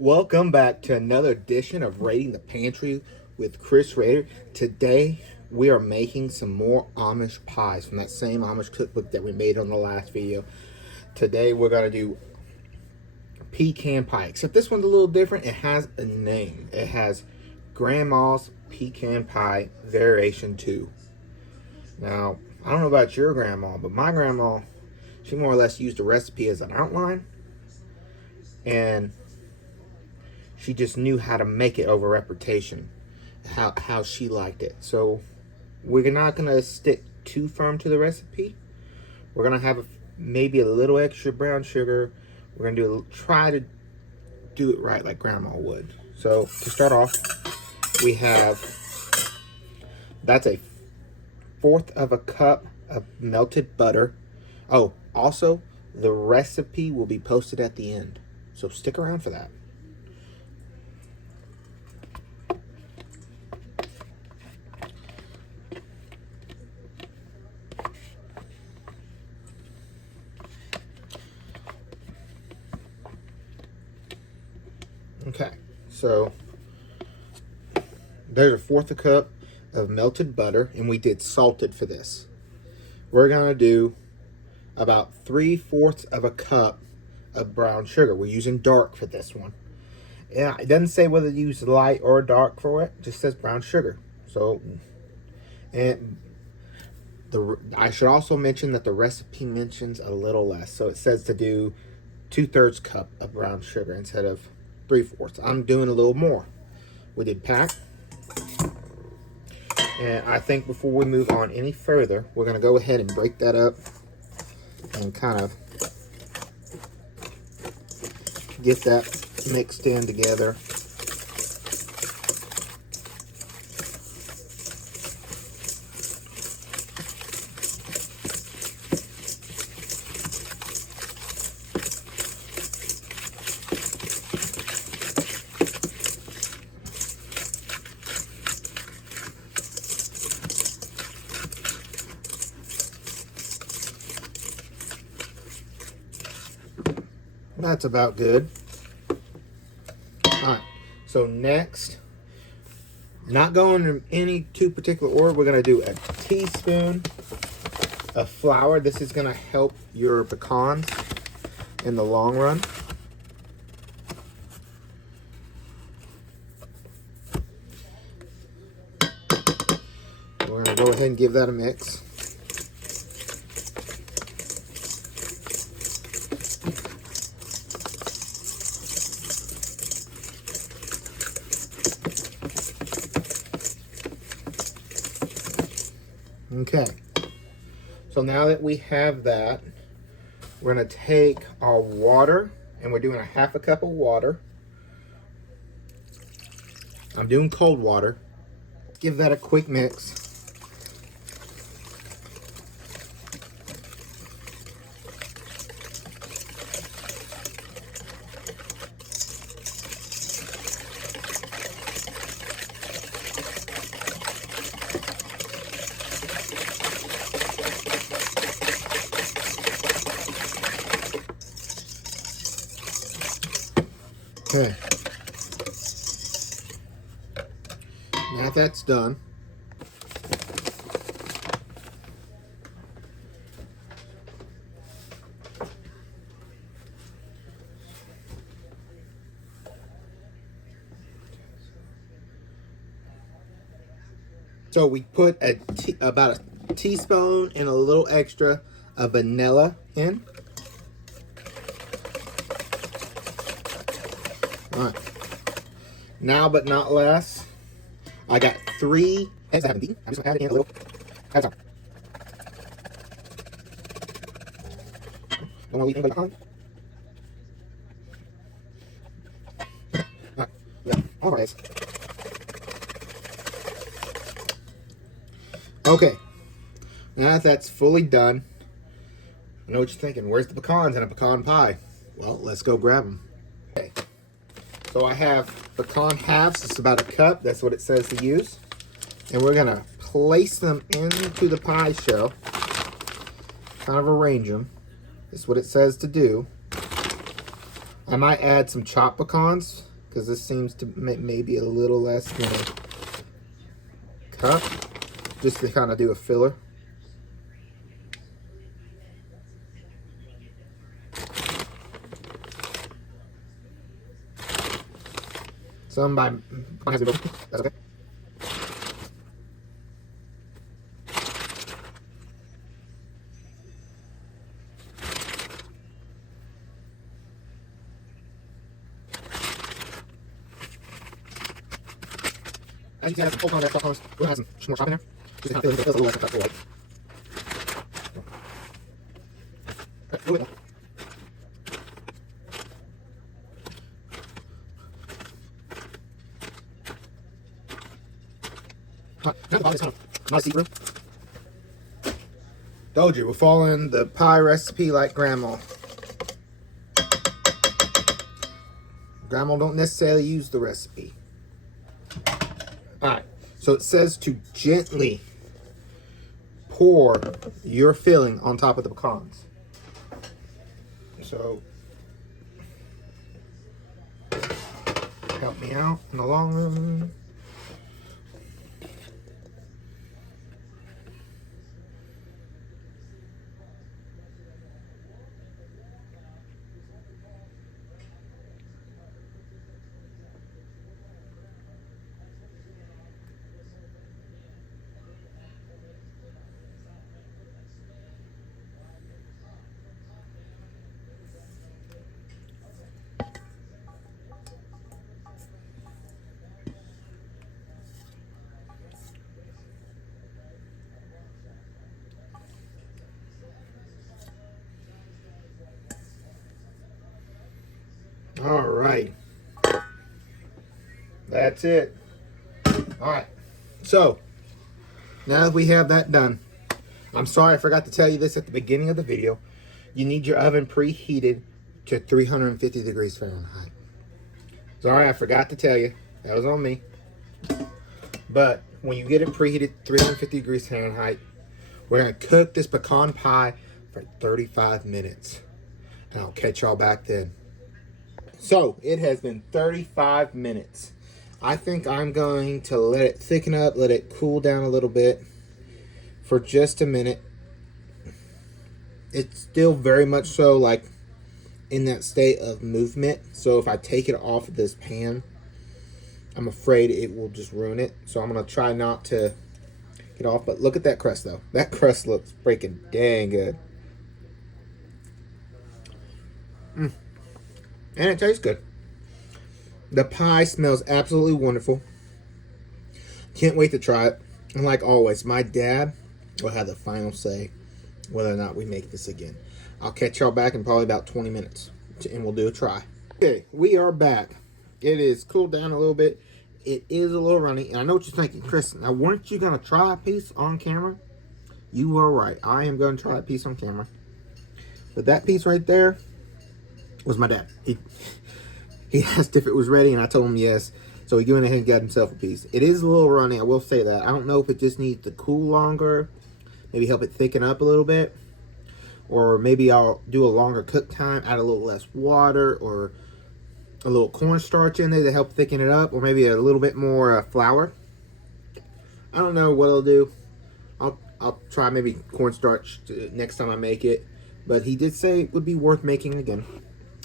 Welcome back to another edition of Raiding the Pantry with Chris Rader. Today we are making some more Amish pies from that same Amish cookbook that we made on the last video. Today we're going to do pecan pie, except this one's a little different. It has a name. It has Grandma's Pecan Pie Variation 2. Now, I don't know about your grandma, but my grandma, she more or less used a recipe as an outline, and she just knew how to make it over repetition, how she liked it. So we're not going to stick too firm to the recipe. We're going to have maybe a little extra brown sugar. We're going to try to do it right like Grandma would. So to start off, we have, that's a 1/4 of a cup of melted butter. Oh, also, the recipe will be posted at the end, so stick around for that. Okay, so there's a 1/4 cup of melted butter, and we did salted for this. We're gonna do about 3/4 of a cup of brown sugar. We're using dark for this one. Yeah, it doesn't say whether to use light or dark for it. It just says brown sugar. So, and I should also mention that the recipe mentions a little less. So it says to do 2/3 cup of brown sugar instead of 3/4. I'm doing a little more. We did pack. And I think before we move on any further, we're going to go ahead and break that up and kind of get that mixed in together. That's about good. Alright, so next, not going in any too particular order, we're going to do a teaspoon of flour. This is going to help your pecans in the long run. We're going to go ahead and give that a mix. Okay, so now that we have that, we're going to take our water, and we're doing a 1/2 cup of water. I'm doing cold water. Give that a quick mix. Okay, now that's done, so we put about a teaspoon and a little extra of vanilla in. All right. Now, but not less, I got 3 eggs that I haven't beaten. I'm just gonna add it in a little. Add some. Don't want to leave anybody behind. All right. Yeah. All right. Okay. Now that that's fully done, I know what you're thinking. Where's the pecans in a pecan pie? Well, let's go grab them. Okay. So I have pecan halves. It's about a cup. That's what it says to use. And we're going to place them into the pie shell. Kind of arrange them. That's what it says to do. I might add some chopped pecans because this seems to maybe a little less than a cup, just to kind of do a filler. Some by that's okay. As you can see, I have some cold stuff on this. We'll have some more shop in there. Just to kind of feel a little less of that light. A little bit more. Now the bottom is kind of not see-through. Told you, we're following the pie recipe like Grandma. Grandma don't necessarily use the recipe. Alright, so it says to gently pour your filling on top of the pecans. So, help me out in the long run. All right, that's it. All right, so now that we have that done, I'm sorry I forgot to tell you this at the beginning of the video. You need your oven preheated to 350 degrees Fahrenheit. Sorry, I forgot to tell you. That was on me. But when you get it preheated 350 degrees Fahrenheit, we're going to cook this pecan pie for 35 minutes. And I'll catch y'all back then. So, it has been 35 minutes. I think I'm going to let it thicken up, let it cool down a little bit for just a minute. It's still very much so like in that state of movement. So if I take it off of this pan, I'm afraid it will just ruin it. So I'm going to try not to get off. But look at that crust though. That crust looks freaking dang good. And it tastes good. The pie smells absolutely wonderful. Can't wait to try it. And like always, my dad will have the final say whether or not we make this again. I'll catch y'all back in probably about 20 minutes. And we'll do a try. Okay, we are back. It is cooled down a little bit. It is a little runny. And I know what you're thinking, Chris. Now, weren't you going to try a piece on camera? You were right. I am going to try a piece on camera. But that piece right there was my dad. He asked if it was ready, and I told him yes. So he went ahead and got himself a piece. It is a little runny, I will say that. I don't know if it just needs to cool longer, maybe help it thicken up a little bit, or maybe I'll do a longer cook time, add a little less water, or a little cornstarch in there to help thicken it up, or maybe a little bit more flour. I don't know what I'll do. I'll try maybe cornstarch next time I make it, but he did say it would be worth making again.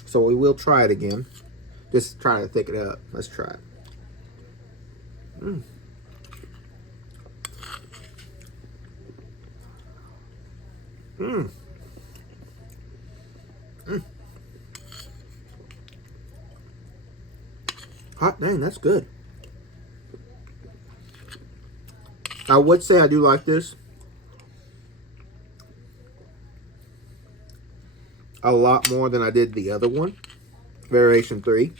So we will try it again. Just try to thicken it up. Let's try it. Hot dang, that's good. I would say I do like this a lot more than I did the other one, Variation 3.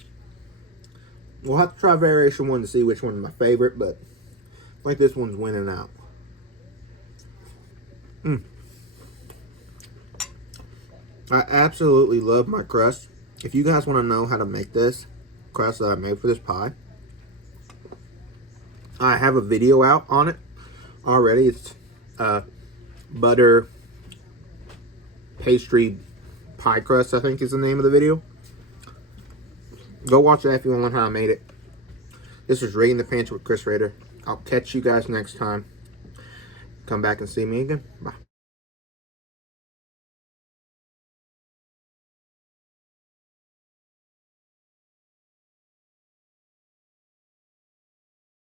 We'll have to try Variation 1 to see which one is my favorite, but I think this one's winning out. I absolutely love my crust. If you guys want to know how to make this crust that I made for this pie, I have a video out on it already. It's butter pastry pie crust, I think is the name of the video. Go watch that if you want to learn how I made it. This is Raiding the Pantry with Chris Rader. I'll catch you guys next time. Come back and see me again. Bye.